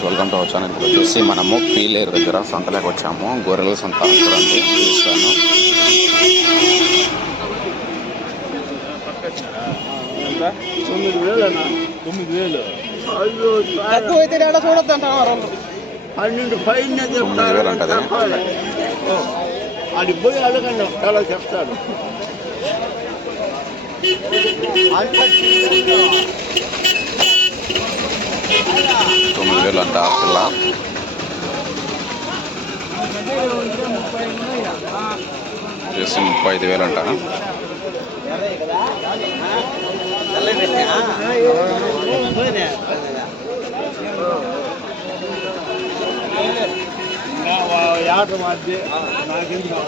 Welcome to our channel వచ్చేసి మనము పీలేరు దగ్గర సంతలోకి వచ్చాము. గొర్రెల సంత చూడండి చూస్తాను తొమ్మిది వేలు తొమ్మిది వేలు పన్నెండు పైన అంటది. అది పోయి అడగండి చాలా చెప్తాడు తొమ్మిది వేలు అంట ఆ పిల్ల. వచ్చేసి ముప్పై ఐదు వేలు అంట ఆట మధ్య నాకెందుకు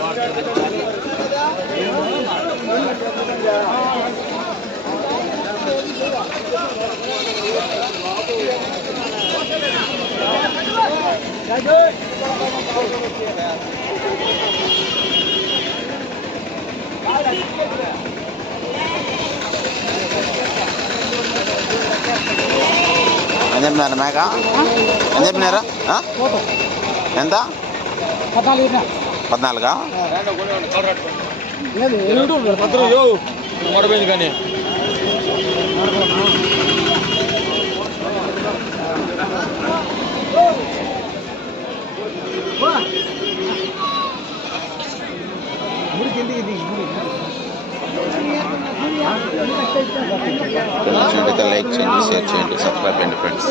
ఎంత చెప్పినారు మేక ఎంత చెప్పినారు? ఎంత పద్నాలుగు పద్నాలుగా కానీ నచ్చినట్లయితే లైక్ చేయండి షేర్ చేయండి సబ్స్క్రైబ్ చేయండి ఫ్రెండ్స్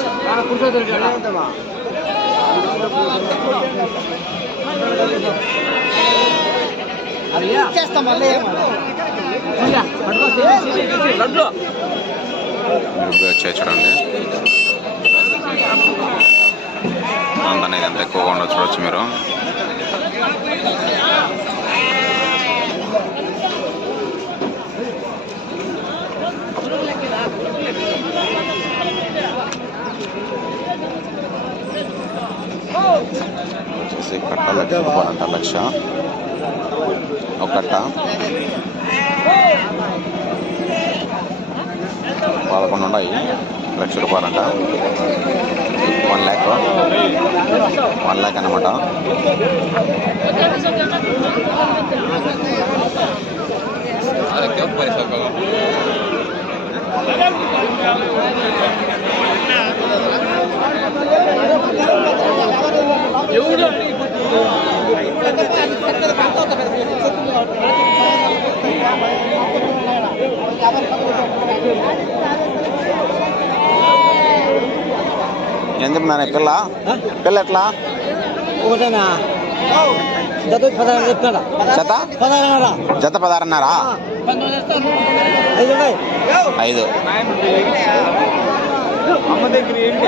చేస్తాం చూడండి అంత అనేది ఎంత ఎక్కువగా ఉండదు చూడొచ్చు మీరు వచ్చేసి కట్ట లక్ష రూపాయలంట లక్ష. ఒక పదకొండు ఉన్నాయి. లక్ష రూపాయలంట. వన్ ల్యాక్. వన్ ల్యాక్ అనమాట ఏం చెప్తున్నాను పిల్ల? పిల్ల ఎట్లా? ఒకటేనా? జత పదహారు చెప్తాడా జత? పదహారున్నర. జత పదారన్నారా ఐదు ఐదు. అమ్మ దగ్గర ఏంటి?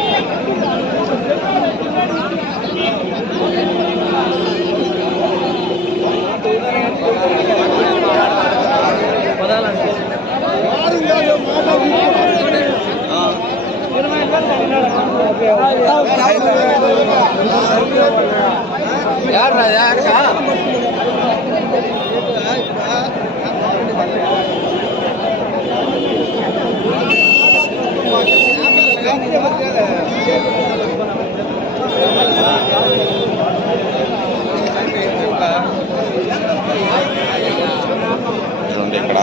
చూడండి ఇక్కడ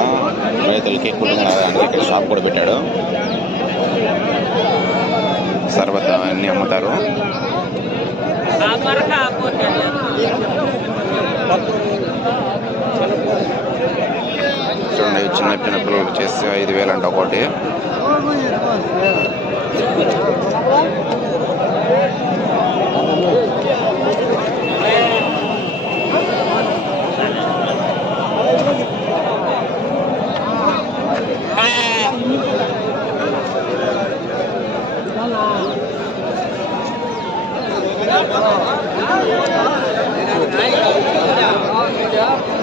రైతులకి కుటుంబ చిన్న చిన్న పిల్లలకు చేస్తే ఐదు వేలు అంట ఒకటి Yeah.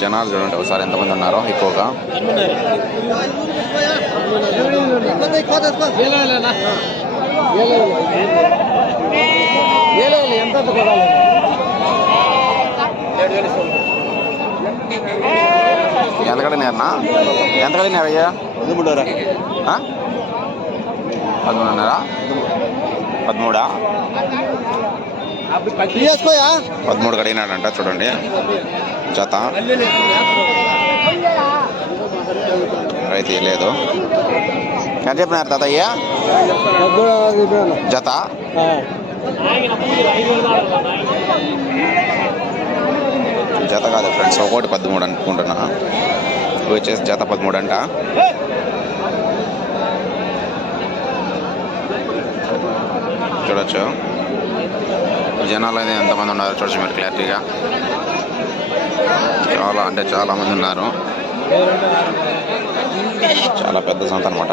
జనాలు చూడండి ఒకసారి ఎంతమంది ఉన్నారో ఎక్కువగా. ఎంత కొడాలి ఎంత కడినారన్నా కడినారయ్యా పదమూడురా పదమూడున్నరా? పదమూడా? పదమూడు కడిగినాడంట చూడండి. జత. రైతు లేదు ఎంత చెప్పినారు తాతయ్య? జత. జత కాదు ఫ్రెండ్స్ ఒకటి పదమూడు అనుకుంటున్నా. వచ్చేసి జత పదమూడు అంట. చూడొచ్చు. జనాలు అయితే ఎంతమంది ఉన్నారు చూడొచ్చు మీరు క్లారిటీగా. చాలా అంటే చాలా మంది ఉన్నారు. చాలా పెద్ద సంత అనమాట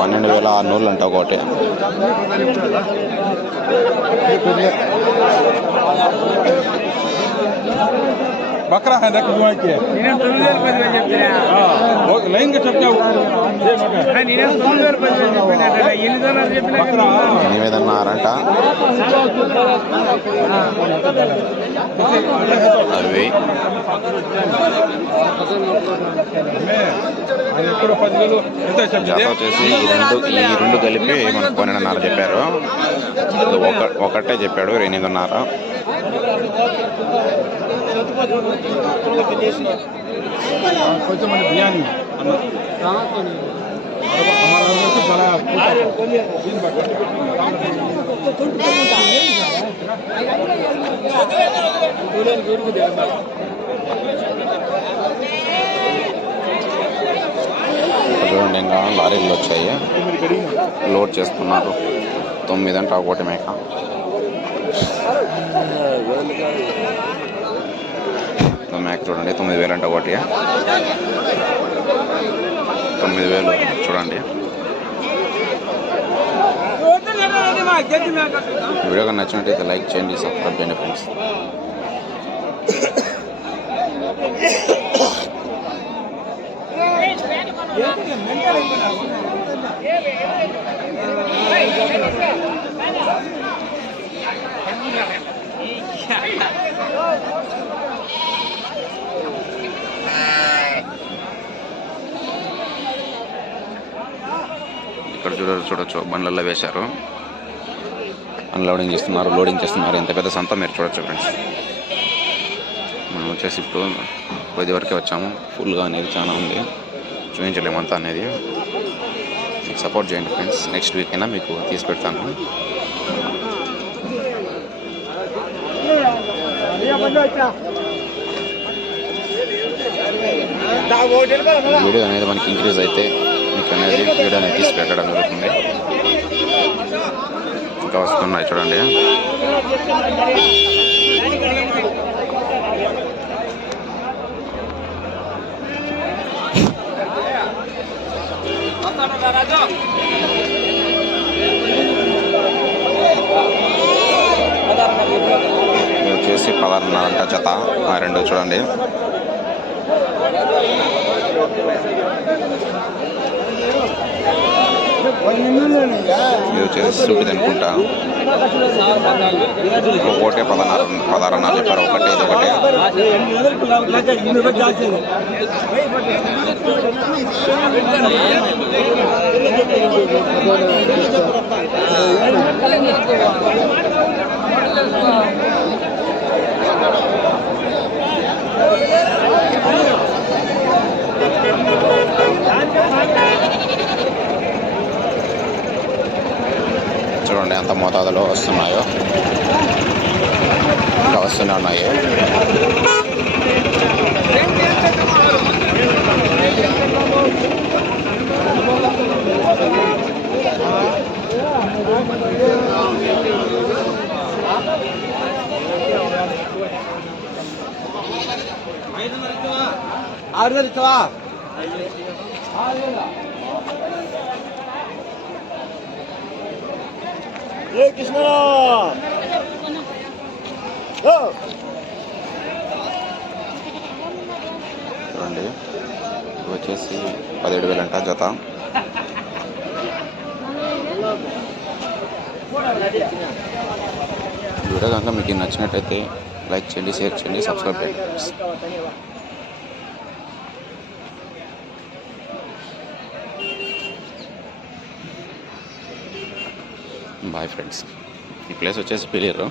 పన్నెండు వేల ఆరు నూళ్ళు అంట ఒకటి. బక్రా హెదక్ మూవాకే నేను తొమ్మిది వేల పది వేలు చెప్తున్నా లైన్గా చెప్తావు నేను తొమ్మిది వేల పది వేలు చెప్పిన ఎనిమిది వందలు చెప్పిన ఎనిమిదిన్నరంట అవి వచ్చేసి ఈ రెండు ఈ రెండు కలిపి మనకు పన్నెండున్నర చెప్పారు ఒక ఒకటే చెప్పాడు ఎనిమిదిన్నర लीलिए लोड तुम गंट और ఈ మ్యాక్ చూడండి. తొమ్మిది వేలు అంటే ఒకటి. తొమ్మిది వేలు చూడండి. వీడియో కానీ నచ్చినట్టయితే లైక్ చేయండి సబ్స్క్రైబ్ చేయండి ఫ్రెండ్స్. Yeah. చూడచ్చు చూడొచ్చు బండ్లలో వేశారు. అన్లోడింగ్ చేస్తున్నారు లోడింగ్ చేస్తున్నారు. ఎంత పెద్ద సంత మీరు చూడొచ్చు ఫ్రెండ్స్. మనం వచ్చేసి ఇప్పుడు పది వరకే వచ్చాము. ఫుల్గా అనేది చాలా ఉంది. చూపించలేము అంతా అనేది. మీకు సపోర్ట్ చేయండి ఫ్రెండ్స్. నెక్స్ట్ వీక్ అయినా మీకు తీసి పెడతాను. వీడియో అనేది మనకి ఇంక్రీజ్ అయితే మీకు అనేది వీడియో అనేది తీసి పెట్టడం జరుగుతుంది. ఇంకా వస్తున్నాయి చూడండి. వచ్చేసి పదహారు పదహారున్నర జత. ఆ రెండు చూడండి. ఇది వచ్చేసి సూటిది అనుకుంటా ఒకటే పదహారు అన్నారు చెప్పారు ఒకటే ఇది ఒకటే Thank you. చూడండి ఎంత మోతాదులో వస్తున్నాయో. ఇంకా వస్తూనే ఉన్నాయి. ఆరు వేలు ఇస్తావా ఏ కృష్ణ చూడండి వచ్చేసి పదిహేడు వేలు అంట జత వీడియో కనుక మీకు నచ్చినట్టయితే లైక్ చేయండి షేర్ చేయండి సబ్స్క్రైబ్ చేయండి. హాయ్ ఫ్రెండ్స్ ఈ ప్లేస్ వచ్చేసి పిలియరు